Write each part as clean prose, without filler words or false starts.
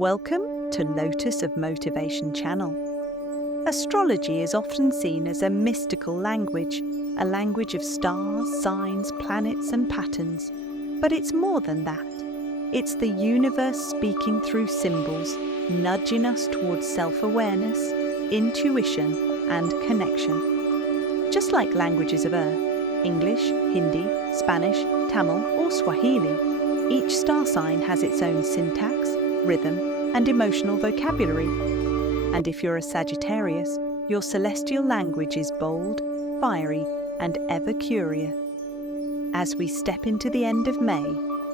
Welcome to Lotus of Motivation channel. Astrology is often seen as a mystical language, a language of stars, signs, planets and patterns. But it's more than that. It's the universe speaking through symbols, nudging us towards self-awareness, intuition and connection. Just like languages of Earth, English, Hindi, Spanish, Tamil or Swahili, each star sign has its own syntax, rhythm and emotional vocabulary. And if you're a Sagittarius, your celestial language is bold, fiery and ever curious. As we step into the end of May,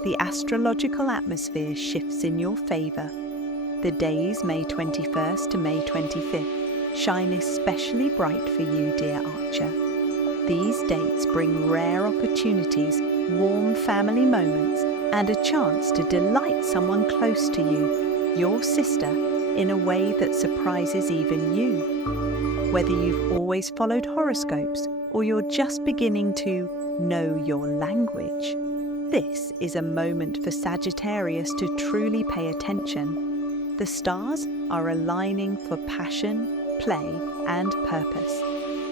the astrological atmosphere shifts in your favor. The days May 21st to May 25th shine especially bright for you, dear Archer. These dates bring rare opportunities, warm family moments, and a chance to delight someone close to you, your sister, in a way that surprises even you. Whether you've always followed horoscopes or you're just beginning to know your language, this is a moment for Sagittarius to truly pay attention. The stars are aligning for passion, play, and purpose.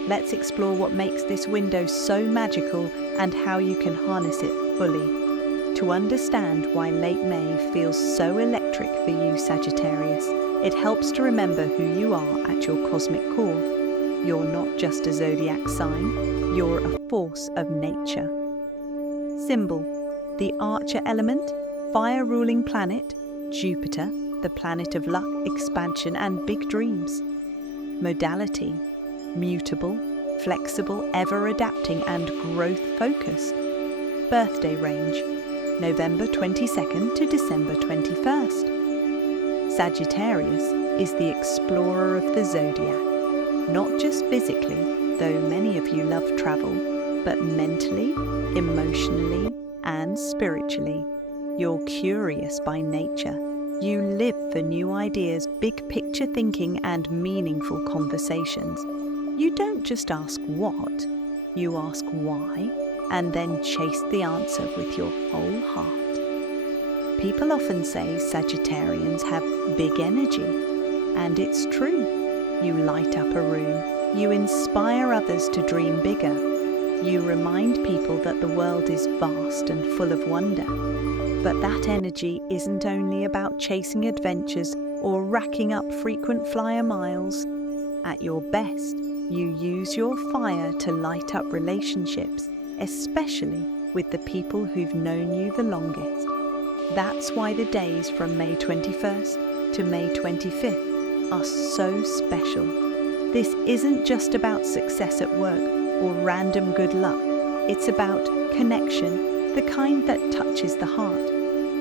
Let's explore what makes this window so magical and how you can harness it fully. To understand why late May feels so electric for you, Sagittarius, it helps to remember who you are at your cosmic core. You're not just a zodiac sign, you're a force of nature. Symbol: the Archer element, fire-ruling planet, Jupiter, the planet of luck, expansion and big dreams. Modality: mutable, flexible, ever-adapting and growth-focused. Birthday range: November 22nd to December 21st. Sagittarius is the explorer of the zodiac, not just physically, though many of you love travel, but mentally, emotionally, and spiritually. You're curious by nature. You live for new ideas, big picture thinking, and meaningful conversations. You don't just ask what, you ask why, and then chase the answer with your whole heart. People often say Sagittarians have big energy, and it's true. You light up a room, you inspire others to dream bigger, you remind people that the world is vast and full of wonder. But that energy isn't only about chasing adventures or racking up frequent flyer miles. At your best, you use your fire to light up relationships, especially with the people who've known you the longest. That's why the days from May 21st to May 25th are so special. This isn't just about success at work or random good luck. It's about connection, the kind that touches the heart.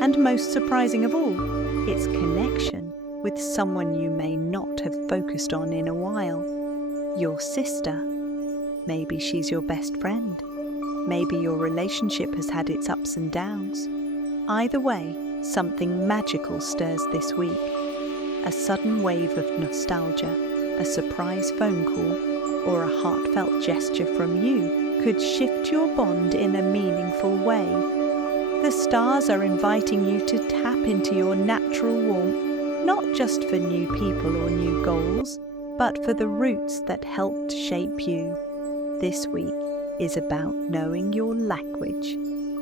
And most surprising of all, it's connection with someone you may not have focused on in a while. Your sister. Maybe she's your best friend. Maybe your relationship has had its ups and downs. Either way, something magical stirs this week. A sudden wave of nostalgia, a surprise phone call, or a heartfelt gesture from you could shift your bond in a meaningful way. The stars are inviting you to tap into your natural warmth, not just for new people or new goals, but for the roots that helped shape you. This week is about knowing your language.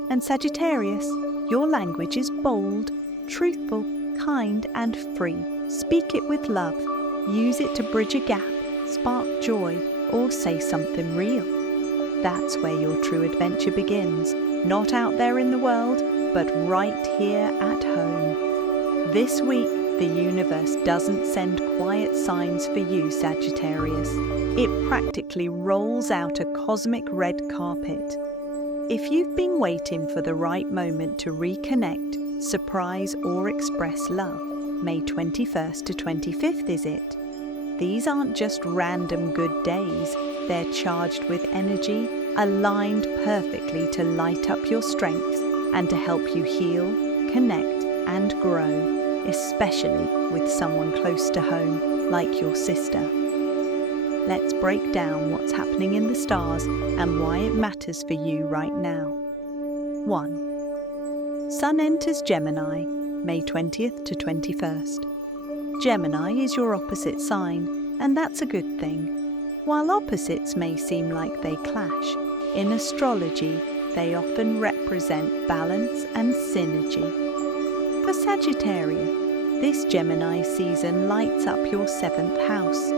And Sagittarius, your language is bold, truthful, kind and free. Speak it with love. Use it to bridge a gap, spark joy, or say something real. That's where your true adventure begins. Not out there in the world, but right here at home. This week, the universe doesn't send quiet signs for you, Sagittarius. It practically rolls out a cosmic red carpet. If you've been waiting for the right moment to reconnect, surprise or express love, May 21st to 25th is it? These aren't just random good days. They're charged with energy, aligned perfectly to light up your strengths and to help you heal, connect and grow, especially with someone close to home like your sister. Let's break down what's happening in the stars and why it matters for you right now. 1. Sun enters Gemini, May 20th to 21st. Gemini is your opposite sign, and that's a good thing. While opposites may seem like they clash, in astrology they often represent balance and synergy. For Sagittarius, this Gemini season lights up your 7th house,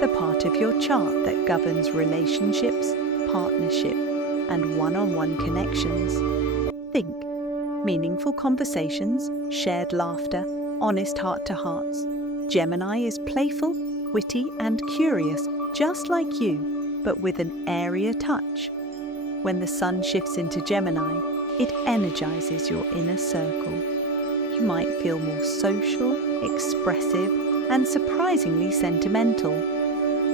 the part of your chart that governs relationships, partnership, and one-on-one connections. Think meaningful conversations, shared laughter, honest heart-to-hearts. Gemini is playful, witty, and curious, just like you, but with an airier touch. When the sun shifts into Gemini, it energizes your inner circle. You might feel more social, expressive, and surprisingly sentimental.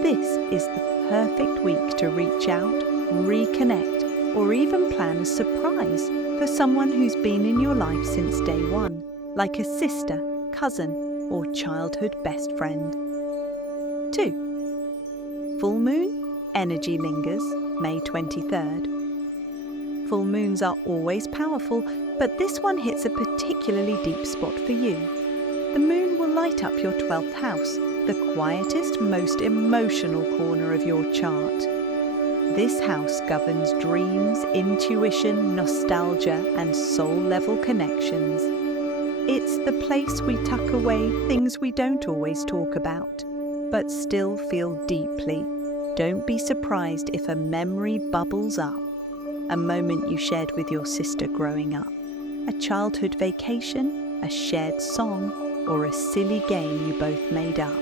This is the perfect week to reach out, reconnect, or even plan a surprise for someone who's been in your life since day one, like a sister, cousin, or childhood best friend. 2. Full moon, energy lingers, May 23rd. Full moons are always powerful, but this one hits a particularly deep spot for you. The moon will light up your 12th house, the quietest, most emotional corner of your chart. This house governs dreams, intuition, nostalgia, and soul-level connections. It's the place we tuck away things we don't always talk about, but still feel deeply. Don't be surprised if a memory bubbles up. A moment you shared with your sister growing up, a childhood vacation, a shared song, or a silly game you both made up.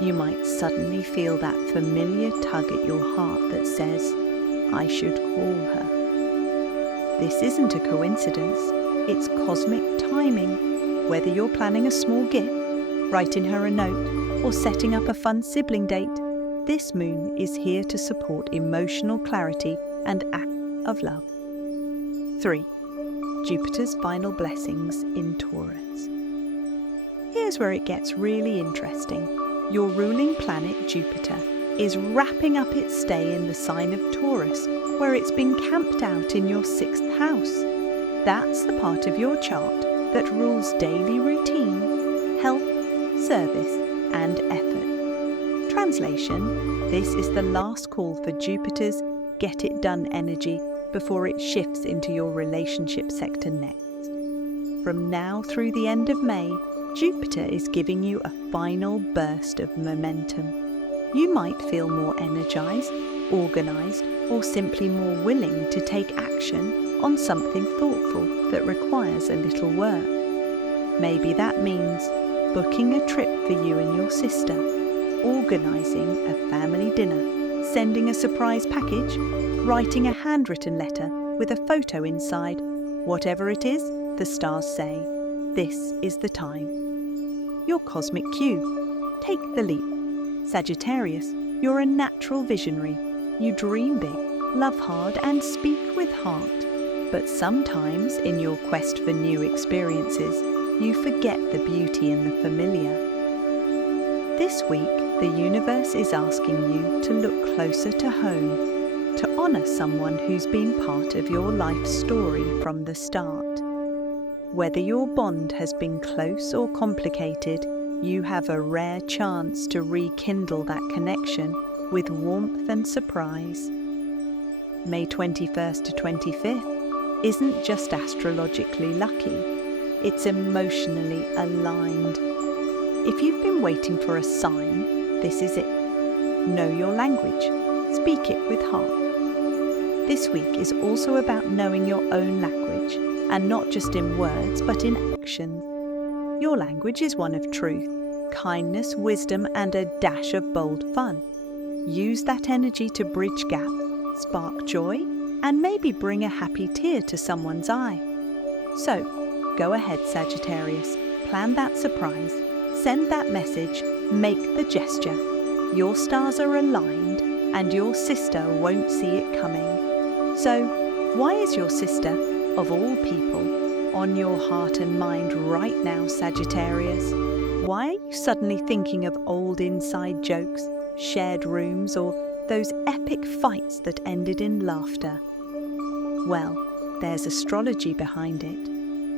You might suddenly feel that familiar tug at your heart that says, I should call her. This isn't a coincidence, it's cosmic timing. Whether you're planning a small gift, writing her a note, or setting up a fun sibling date, this moon is here to support emotional clarity and acts of love. 3. Jupiter's final blessings in Taurus. Here's where it gets really interesting. Your ruling planet, Jupiter, is wrapping up its stay in the sign of Taurus, where it's been camped out in your 6th house. That's the part of your chart that rules daily routine, health, service, and effort. Translation: this is the last call for Jupiter's get it done energy before it shifts into your relationship sector next. From now through the end of May, Jupiter is giving you a final burst of momentum. You might feel more energized, organized, or simply more willing to take action on something thoughtful that requires a little work. Maybe that means booking a trip for you and your sister, organizing a family dinner, sending a surprise package, writing a handwritten letter with a photo inside. Whatever it is, the stars say, this is the time. Your cosmic cue. Take the leap. Sagittarius, you're a natural visionary. You dream big, love hard, and speak with heart. But sometimes, in your quest for new experiences, you forget the beauty in the familiar. This week, the universe is asking you to look closer to home, to honor someone who's been part of your life story from the start. Whether your bond has been close or complicated, you have a rare chance to rekindle that connection with warmth and surprise. May 21st to 25th isn't just astrologically lucky, it's emotionally aligned. If you've been waiting for a sign, this is it. Know your language. Speak it with heart. This week is also about knowing your own language, and not just in words, but in action. Your language is one of truth, kindness, wisdom, and a dash of bold fun. Use that energy to bridge gaps, spark joy, and maybe bring a happy tear to someone's eye. So, go ahead, Sagittarius. Plan that surprise. Send that message. Make the gesture. Your stars are aligned, and your sister won't see it coming. So, why is your sister, of all people, on your heart and mind right now, Sagittarius? Why are you suddenly thinking of old inside jokes, shared rooms, or those epic fights that ended in laughter? Well, there's astrology behind it.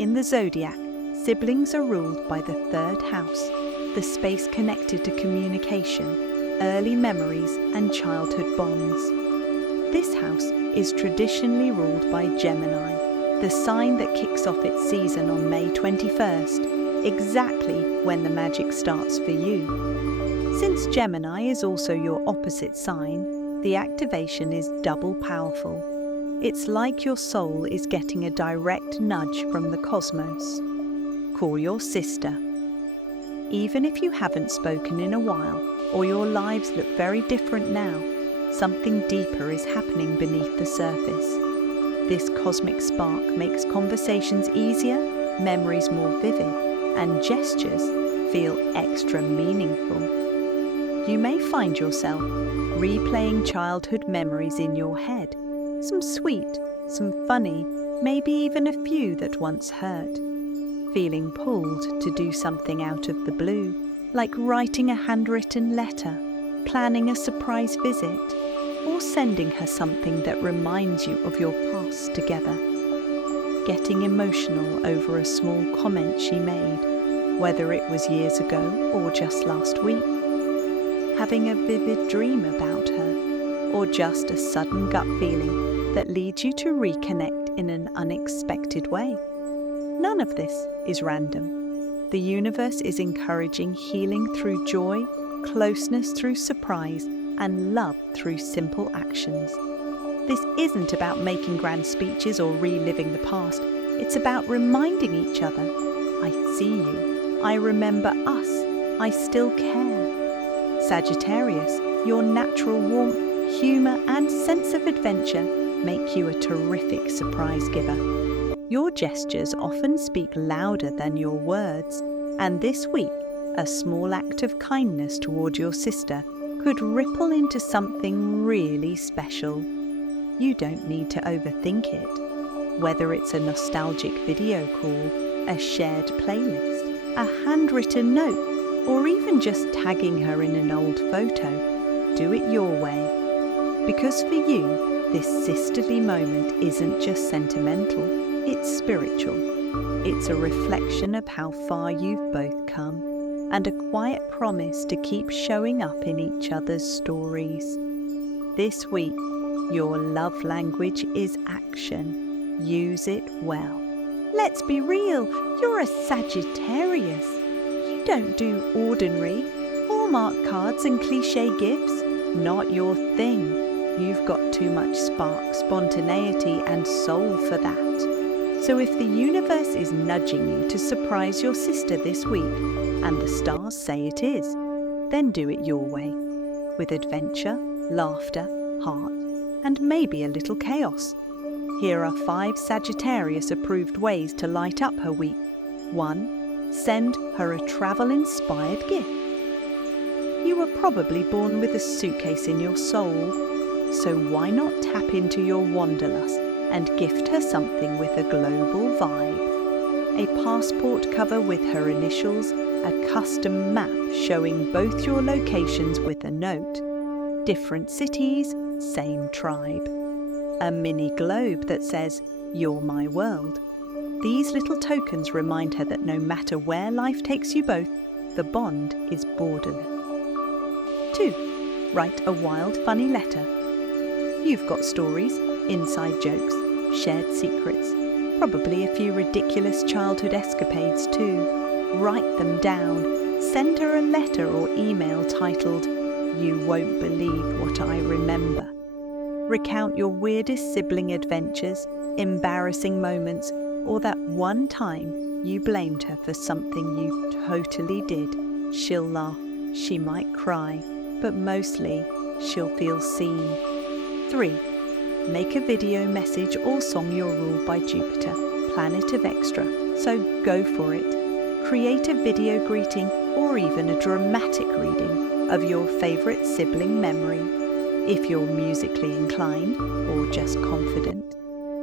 In the Zodiac, Siblings are ruled by the third house, the space connected to communication, early memories, and childhood bonds. This house is traditionally ruled by Gemini, the sign that kicks off its season on May 21st, exactly when the magic starts for you. Since Gemini is also your opposite sign, the activation is double powerful. It's like your soul is getting a direct nudge from the cosmos. Call your sister. Even if you haven't spoken in a while, or your lives look very different now, something deeper is happening beneath the surface. This cosmic spark makes conversations easier, memories more vivid, and gestures feel extra meaningful. You may find yourself replaying childhood memories in your head, some sweet, some funny, maybe even a few that once hurt. Feeling pulled to do something out of the blue, like writing a handwritten letter, planning a surprise visit, or sending her something that reminds you of your past together. Getting emotional over a small comment she made, whether it was years ago or just last week. Having a vivid dream about her, or just a sudden gut feeling that leads you to reconnect in an unexpected way. None of this is random. The universe is encouraging healing through joy, closeness through surprise, and love through simple actions. This isn't about making grand speeches or reliving the past. It's about reminding each other, I see you, I remember us, I still care. Sagittarius, your natural warmth, humour, and sense of adventure make you a terrific surprise giver. Your gestures often speak louder than your words, and this week, a small act of kindness toward your sister could ripple into something really special. You don't need to overthink it. Whether it's a nostalgic video call, a shared playlist, a handwritten note, or even just tagging her in an old photo, do it your way. Because for you, this sisterly moment isn't just sentimental, it's spiritual. It's a reflection of how far you've both come, and a quiet promise to keep showing up in each other's stories. This week, your love language is action. Use it well. Let's be real, you're a Sagittarius. You don't do ordinary, Hallmark cards and cliché gifts. Not your thing. You've got too much spark, spontaneity, and soul for that. So if the universe is nudging you to surprise your sister this week, and the stars say it is, then do it your way. With adventure, laughter, heart, and maybe a little chaos. Here are 5 Sagittarius approved ways to light up her week. 1. Send her a travel-inspired gift. You were probably born with a suitcase in your soul, so why not tap into your wanderlust and gift her something with a global vibe? A passport cover with her initials, a custom map showing both your locations with a note, different cities, same tribe. A mini globe that says, "You're my world." These little tokens remind her that no matter where life takes you both, the bond is borderless. 2. Write a wild, funny letter. You've got stories, inside jokes, shared secrets, probably a few ridiculous childhood escapades too. Write them down. Send her a letter or email titled, "You won't believe what I remember." Recount your weirdest sibling adventures, embarrassing moments, or that one time you blamed her for something you totally did. She'll laugh, she might cry, but mostly she'll feel seen. 3. Make a video message or song your rule by Jupiter, planet of extra, so go for it. Create a video greeting or even a dramatic reading of your favourite sibling memory. If you're musically inclined or just confident,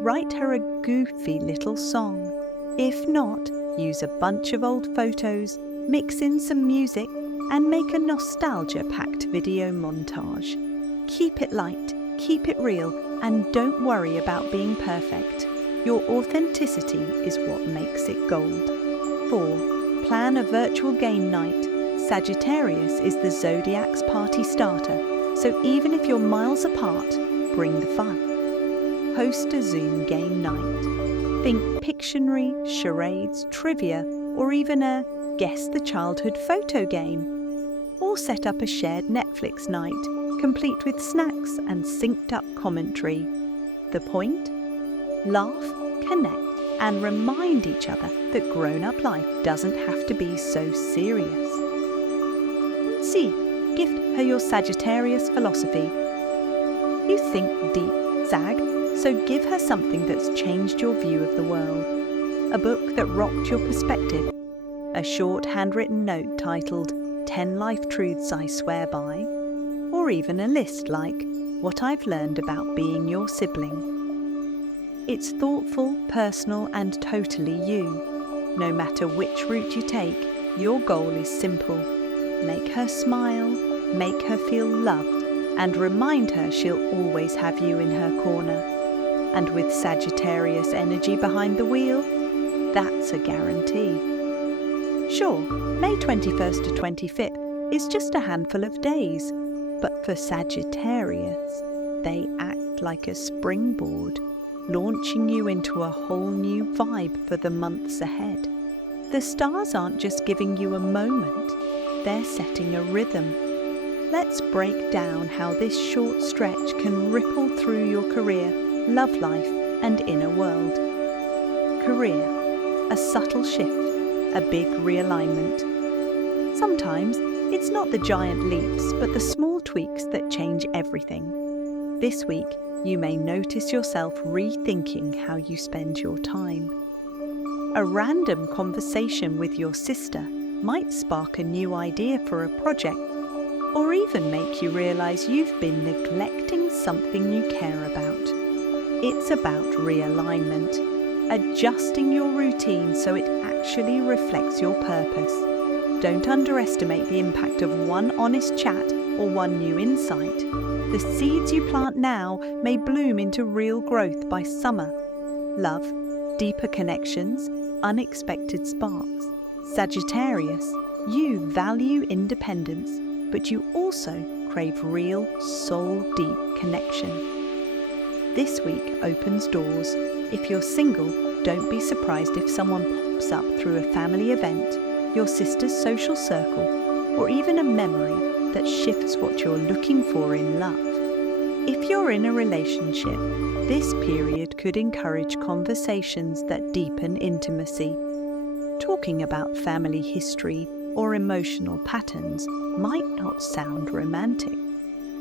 write her a goofy little song. If not, use a bunch of old photos, mix in some music, and make a nostalgia-packed video montage. Keep it light, keep it real, and don't worry about being perfect. Your authenticity is what makes it gold. 4. Plan a virtual game night. Sagittarius is the Zodiac's party starter, so even if you're miles apart, bring the fun. Host a Zoom game night. Think Pictionary, charades, trivia, or even a Guess the Childhood photo game. Or set up a shared Netflix night, complete with snacks and synced-up commentary. The point? Laugh, connect, and remind each other that grown-up life doesn't have to be so serious. See, gift her your Sagittarius philosophy. You think deep, Sag, so give her something that's changed your view of the world. A book that rocked your perspective. A short handwritten note titled 10 Life Truths I Swear By. Or even a list like What I've Learned About Being Your Sibling. It's thoughtful, personal, and totally you. No matter which route you take, your goal is simple. Make her smile, make her feel loved, and remind her she'll always have you in her corner. And with Sagittarius energy behind the wheel, that's a guarantee. Sure, May 21st to 25th is just a handful of days, but for Sagittarius, they act like a springboard, launching you into a whole new vibe for the months ahead. The stars aren't just giving you a moment, they're setting a rhythm. Let's break down how this short stretch can ripple through your career, love life, and inner world. Career, a subtle shift, a big realignment. Sometimes it's not the giant leaps, but the small tweaks that change everything. This week, you may notice yourself rethinking how you spend your time. A random conversation with your sister might spark a new idea for a project, or even make you realize you've been neglecting something you care about. It's about realignment, adjusting your routine so it actually reflects your purpose. Don't underestimate the impact of one honest chat or one new insight. The seeds you plant now may bloom into real growth by summer. Love, deeper connections, unexpected sparks. Sagittarius, you value independence, but you also crave real, soul-deep connection. This week opens doors. If you're single, don't be surprised if someone pops up through a family event, your sister's social circle, or even a memory that shifts what you're looking for in love. If you're in a relationship, this period could encourage conversations that deepen intimacy. Talking about family history or emotional patterns might not sound romantic,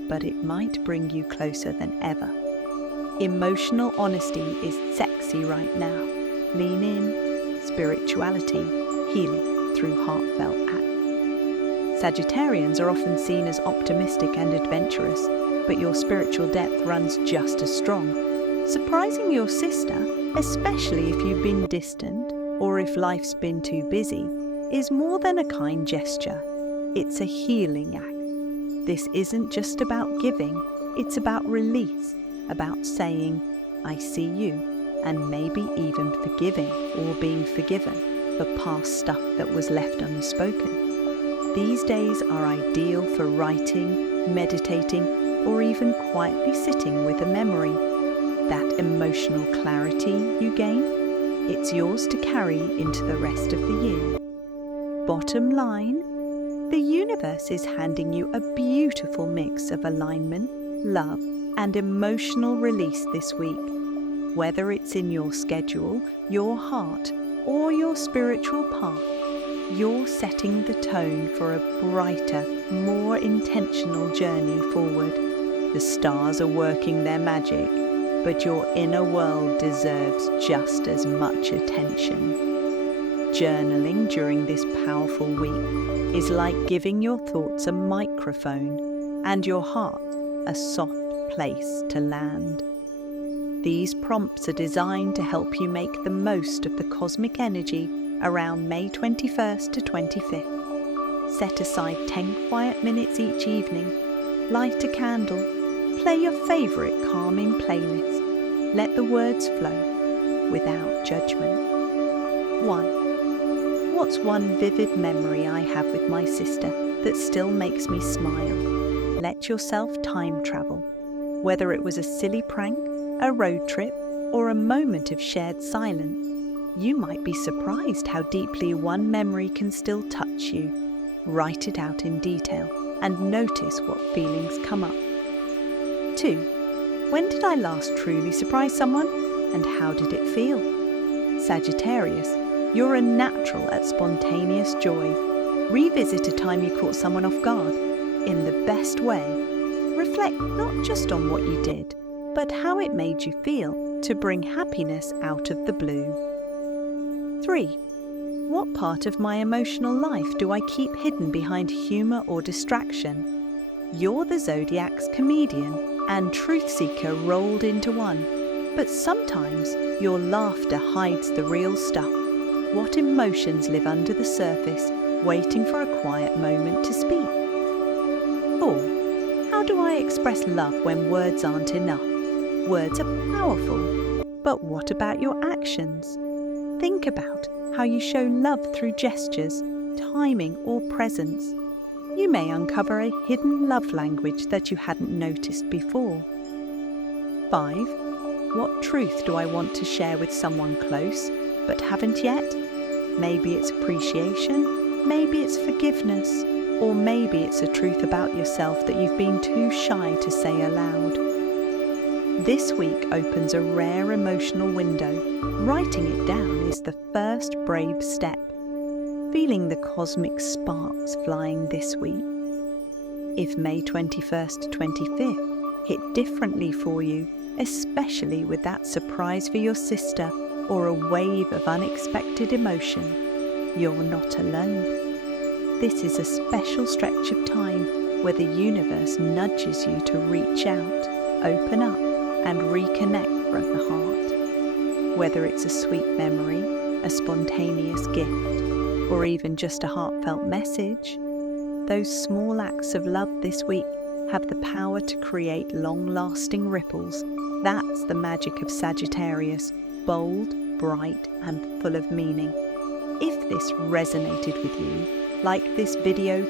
but it might bring you closer than ever. Emotional honesty is sexy right now. Lean in, spirituality, healing through heartfelt acts. Sagittarians are often seen as optimistic and adventurous, but your spiritual depth runs just as strong. Surprising your sister, especially if you've been distant or if life's been too busy, is more than a kind gesture. It's a healing act. This isn't just about giving, it's about release, about saying, I see you, and maybe even forgiving or being forgiven for past stuff that was left unspoken. These days are ideal for writing, meditating, or even quietly sitting with a memory. That emotional clarity you gain, it's yours to carry into the rest of the year. Bottom line, the universe is handing you a beautiful mix of alignment, love, and emotional release this week. Whether it's in your schedule, your heart, or your spiritual path, you're setting the tone for a brighter, more intentional journey forward. The stars are working their magic, but your inner world deserves just as much attention. Journaling during this powerful week is like giving your thoughts a microphone and your heart a soft place to land. These prompts are designed to help you make the most of the cosmic energy around May 21st to 25th. Set aside 10 quiet minutes each evening, light a candle, play your favourite calming playlist. Let the words flow without judgment. 1. What's one vivid memory I have with my sister that still makes me smile? Let yourself time travel. Whether it was a silly prank, a road trip, or a moment of shared silence, you might be surprised how deeply one memory can still touch you. Write it out in detail and notice what feelings come up. 2. When did I last truly surprise someone, and how did it feel? Sagittarius, you're a natural at spontaneous joy. Revisit a time you caught someone off guard in the best way. Reflect not just on what you did, but how it made you feel to bring happiness out of the blue. 3. What part of my emotional life do I keep hidden behind humour or distraction? You're the Zodiac's comedian and truth seeker rolled into one, but sometimes your laughter hides the real stuff. What emotions live under the surface, waiting for a quiet moment to speak? 4. How do I express love when words aren't enough? Words are powerful, but what about your actions? Think about how you show love through gestures, timing, or presence. You may uncover a hidden love language that you hadn't noticed before. 5. What truth do I want to share with someone close, but haven't yet? Maybe it's appreciation, maybe it's forgiveness, or maybe it's a truth about yourself that you've been too shy to say aloud. This week opens a rare emotional window. Writing it down is the first brave step. Feeling the cosmic sparks flying this week. If May 21st to 25th hit differently for you, especially with that surprise for your sister or a wave of unexpected emotion, you're not alone. This is a special stretch of time where the universe nudges you to reach out, open up, and reconnect from the heart. Whether it's a sweet memory, a spontaneous gift, or even just a heartfelt message, those small acts of love this week have the power to create long-lasting ripples. That's the magic of Sagittarius, bold, bright, and full of meaning. If this resonated with you, like this video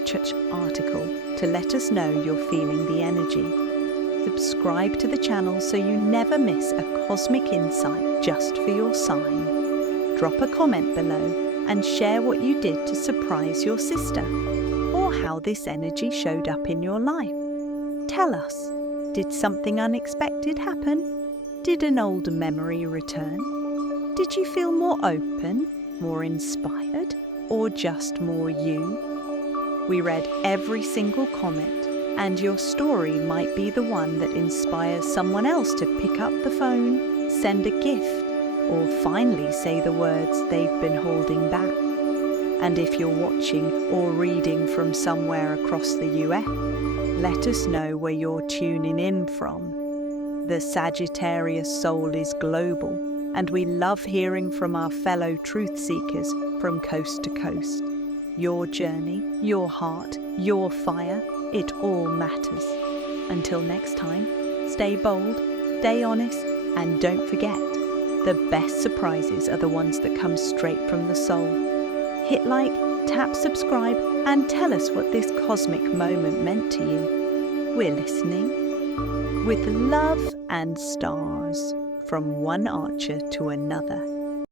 article to let us know you're feeling the energy. Subscribe to the channel so you never miss a cosmic insight just for your sign. Drop a comment below and share what you did to surprise your sister, or how this energy showed up in your life. Tell us, did something unexpected happen? Did an old memory return? Did you feel more open, more inspired, or just more you? We read every single comment, and your story might be the one that inspires someone else to pick up the phone, send a gift, or finally say the words they've been holding back. And if you're watching or reading from somewhere across the US, let us know where you're tuning in from. The Sagittarius soul is global, and we love hearing from our fellow truth seekers from coast to coast. Your journey, your heart, your fire, it all matters. Until next time, stay bold, stay honest, and don't forget, the best surprises are the ones that come straight from the soul. Hit like, tap subscribe, and tell us what this cosmic moment meant to you. We're listening. With love and stars, from one archer to another.